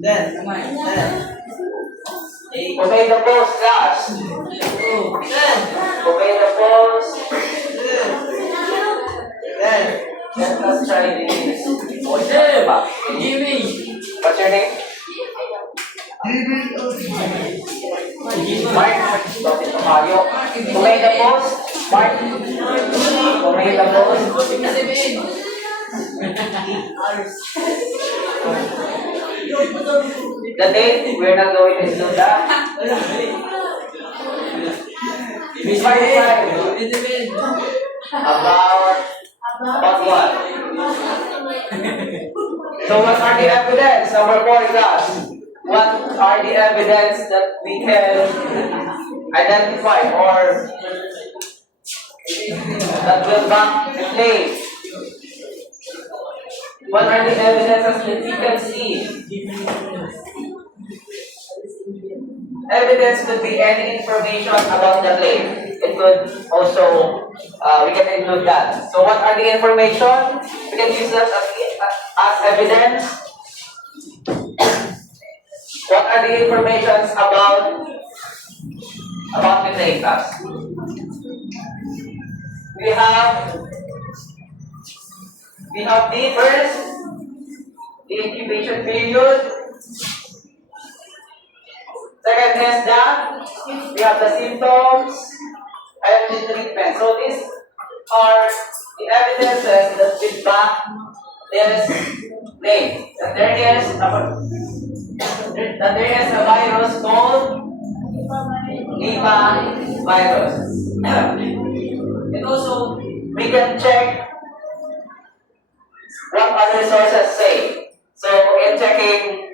Then. Obey the post, class. Obey the post. Then. Let us try this. What's your name? Mark. Obey the post. Mark. Obey the post. The date, we're not going to do that. About what? So what are the evidence? Number 4 class. What are the evidence that we can identify or that will back the claim? What are the evidences that we can see? Evidence could be any information about the claim. It could also, we can include that. So what are the information? We can use that as evidence. What are the informations about the claim class? We have the first, the incubation period. Second is that we have the symptoms and the treatment. So these are the evidences that will back this claim. That there is a virus called Nipah virus. And also we can check what other sources say. So in checking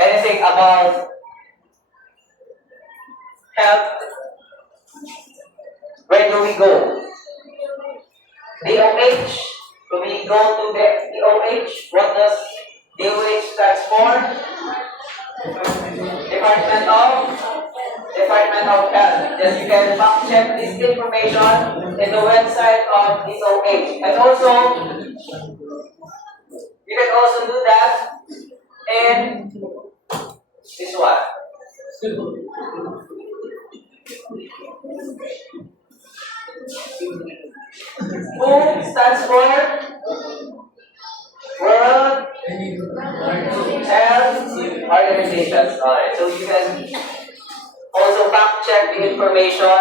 anything about health, where do we go? DOH. Do we go to the DOH? What does DOH stand for? Department of Health. Yes, you can fact check this information in the website of DOH. And also, you can also do that in this one. WHO stands for World Health Organization. Alright, so you can also fact check the information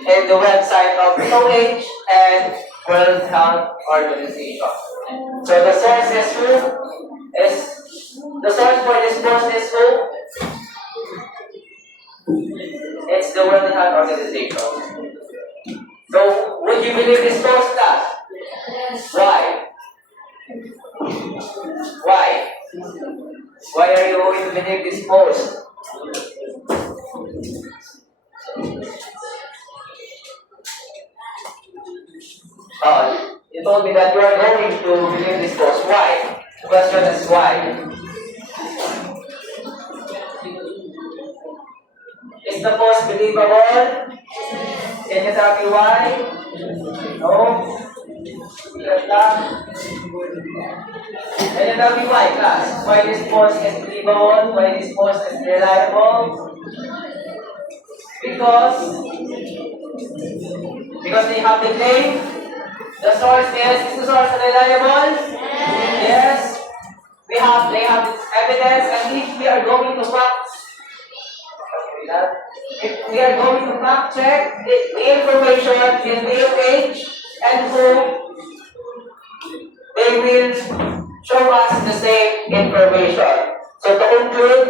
in the website of WHO and World Health Organization. So the source is who? The source for this post is who? It's the World Health Organization. So, would you believe this post class? Why? Why? Why are you going to believe this post? You told me that you are going to believe this post. Why? The question is why? Is the post believable? Can you tell me why? No? Can you tell me why, class? Why this post is believable? Why this post is reliable? Because they have the claim. The source is the source reliable? Yes. They have evidence, and if we are going to fact check the information in DOH and WHO, they will show us the same information. So to conclude,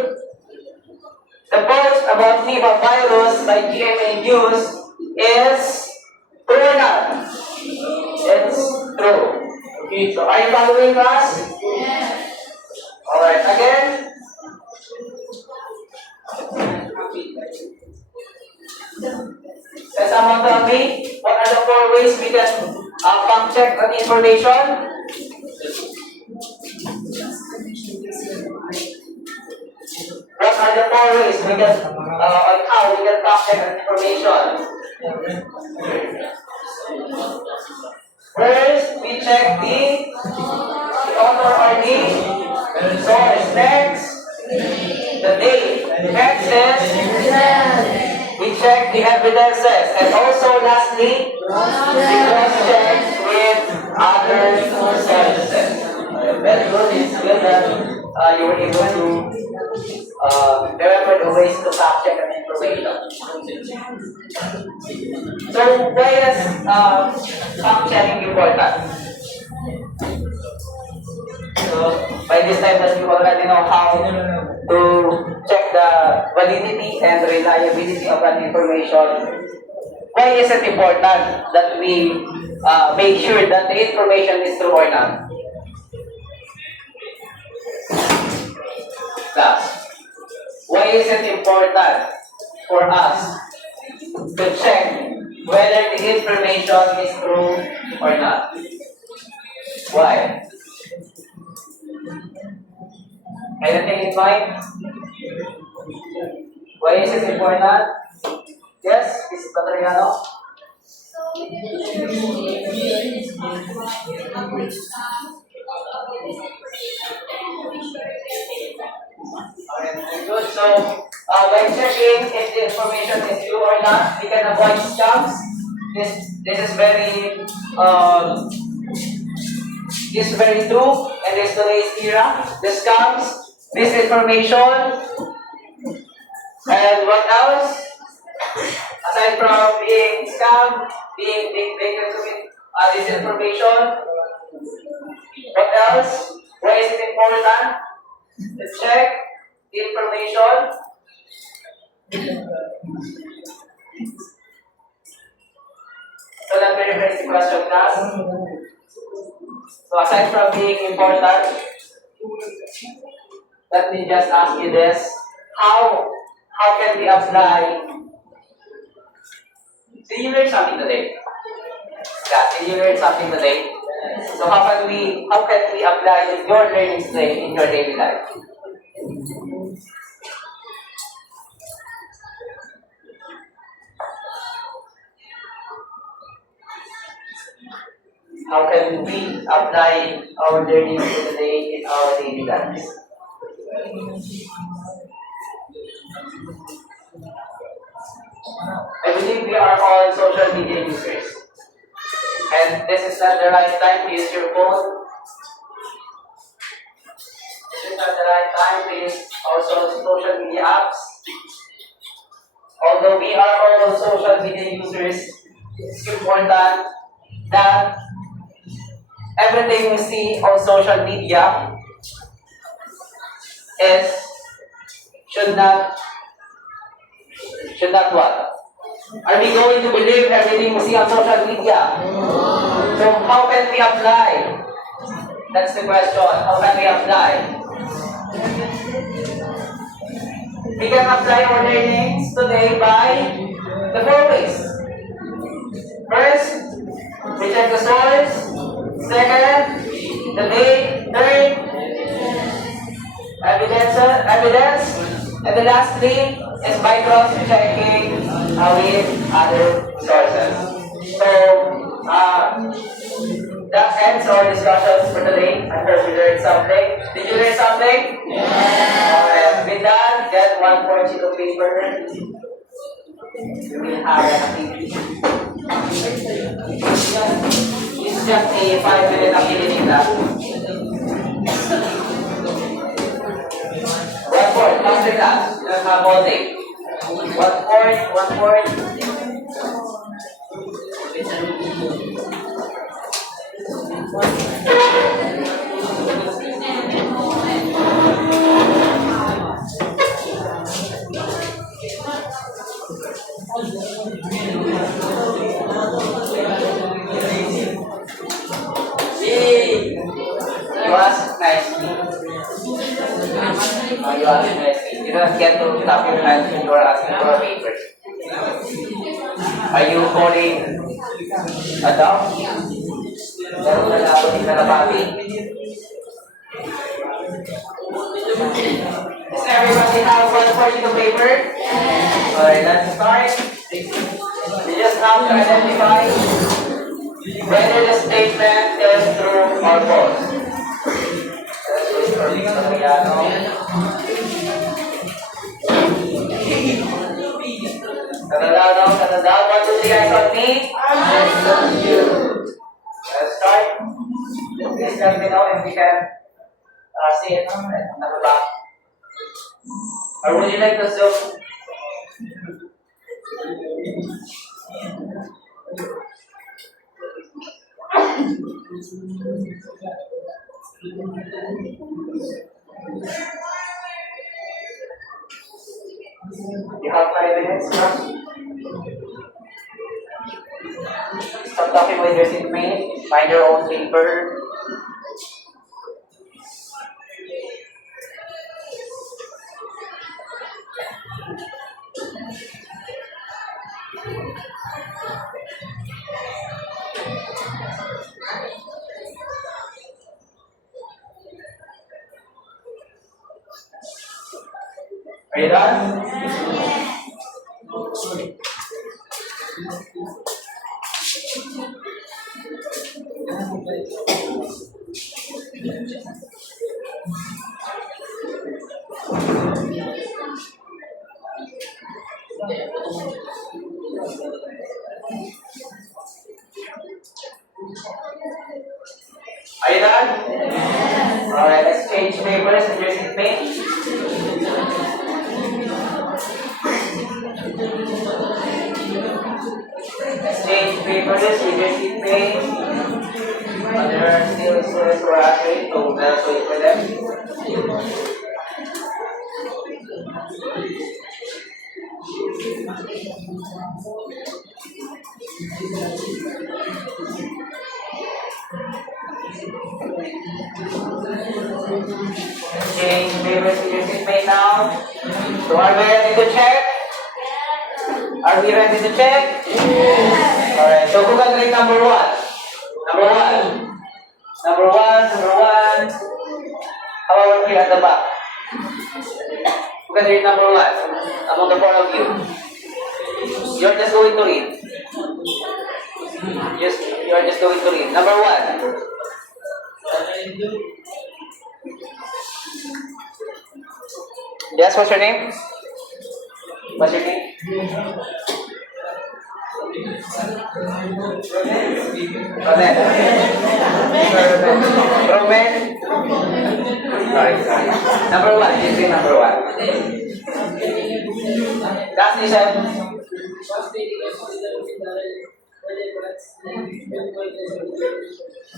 the post about Nipah virus by GMA News is true or not? It's true. Okay, so are you following us? Yes. Alright, again. Can someone tell me what are the 4 ways we can fact check an information? What are the 4 ways we can on how we can fact check an information? First, we check the author or the Next, the date. Next is we check the evidences. And also lastly, we cross-check with other sources. Very good. It's good that you were able to remember the ways to fact-check an information. So why is fact-checking important? So by this time that you already know how to check the validity and reliability of an information, why is it important that we make sure that the information is true or not? Class, why is it important for us to check whether the information is true or not? Why? Anything in mind? Why is it important? Yes, Mrs. Patriano? Okay, good. So, when checking if the information is true or not, we can avoid scams. This is very true in this today's era. The scams, disinformation, and what else? Aside from being scammed, being victims of disinformation, what else? Why is it important to check the information? So that very first question, class. So aside from being important, let me just ask you this: how can we apply? Did you learn something today? Yeah, did you learn something today? So how can we apply your learning today in your daily life? How can we apply our learning today in our daily lives? I believe we are all social media users. And this is not the right time to use your phone. This is not the right time to use also social media apps. Although we are all social media users, it's important that everything we see on social media should not what? Are we going to believe everything we see on social media? So how can we apply? That's the question. How can we apply? We can apply our learnings today by the 4 ways. First, we check the source. Second, the date. Third, evidence. And the last thing is by cross-checking with other sources. So, that ends our discussions for today. I hope you learned something. Did you learn something? Yeah. With that, get 1 point sheet of paper. You will have an activity. This is just a 5-minute activity class. 1 point, master class. You don't have all day. 1 point, 1 point. You ask nicely. You ask nicely. You don't get to tap your hands when you are asking for a paper. Are you holding a dog? Meron na ako din kalapati. Does everybody have 1 portion of paper? Alright, let's start. You just have to identify whether the statement is true or false. That's just for Mr. Mariano. let me know and we can see it on the back. Or would you like to zoom? You have 5 minutes now. Stop talking with your seatmate. Find your own paper. Are you done? Are you done? Yes. Alright, let's change papers with your seatmate. Let's change papers with your seatmate. There are still students who are actually, so let's wait for them. Change papers with your seatmate now. So are we ready to check? Are we ready to check? Yes. Alright, so who can read number 1? Number 1. Number 1. How about here at the back? Who can read number 1? Among the 4 of you. You're just going to read. You're just going to read. Number 1. Yes, what's your name? What's your name? Roman. Sorry. Number 1. You say number 1. Last nation.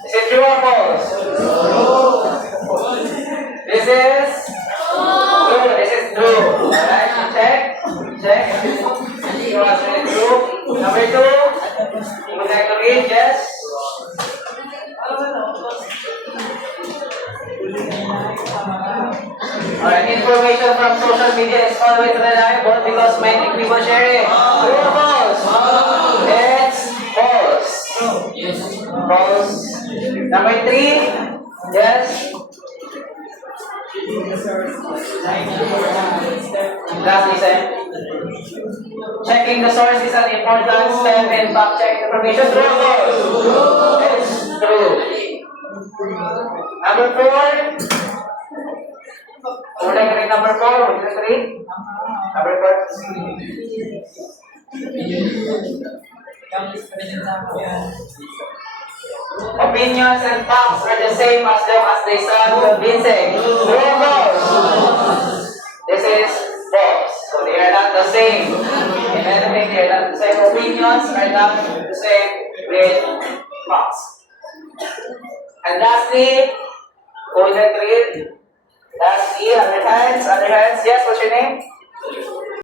Is it true or false? This is true. This is true. Alright, check. You are saying true. Number 2. You would like to read? Yes. Alright, information from social media is always reliable because many people share it. True or false? It's false. False. Number 3. Yes. Last listen. Checking the source is an important step in fact checking information. True or false? It's true. Number 4. Would I read number 4? Would you like to read? Number 4. Opinions and facts are the same as them as they sound convincing. True or false? This is false. So they are not the same. In anything, they are not the same. Opinions are not the same with facts. And lastly, who would like to read? Lastly, other hands. Yes, what's your name?